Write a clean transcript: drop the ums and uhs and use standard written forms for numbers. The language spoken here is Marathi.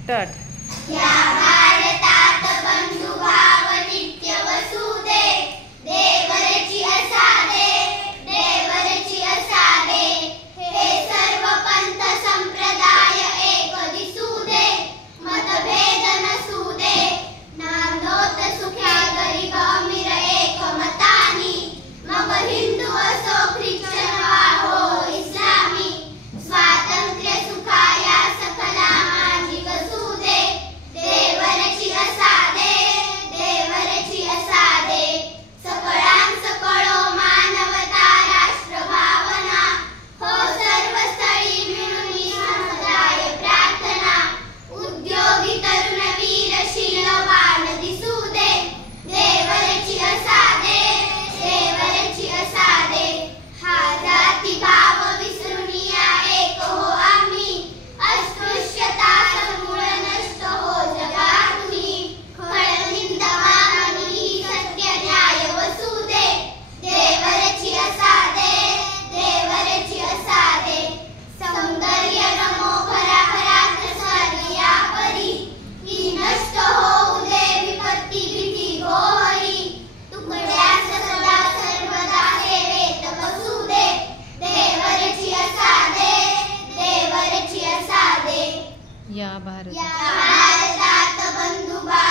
स्टार्ट. या भारतात बंधुभाव नित्य वसुदे, देवरची असादे, देवरची असादे. हे सर्व पंथ संप्रदाय एक दिसुदे, मतभेद नसुदे. नांदोत सुख्या गरीब अमीर एक मतानी, मग हिंदू असो ख्रिश्चन वा हो इस्लामी. स्वातंत्र्य सुखाया सकला माझी वसुदे, देवरची असादे, देवरची असादे. सकळां सकळो मानवता राष्ट्र भावना, हो सर्व स्थळी मिळून समुदाय प्रार्थना. उद्योगी तरुण वीर शीलवान दिसुदे, देवरची असादे, देवरची असादे. हा जाती भाव विसरून या एक हो आम्ही, अस्पृश्यता समूळ नष्ट हो जगातूनी. खळनिंद मामनी ही सत्य न्याय वसुदे, देवरची असादे, देवरची असादे. सौंदर्य नमो खरा खरात स्वर्ग या परी, ही नष्ट होऊ दे विपत्ती भीती गोहरी. तुकड्यास सदा सर्वदा सेवेत बसुदे, देवरची असादे, देवरची असादे. या भारत या भारतात बंधुभाव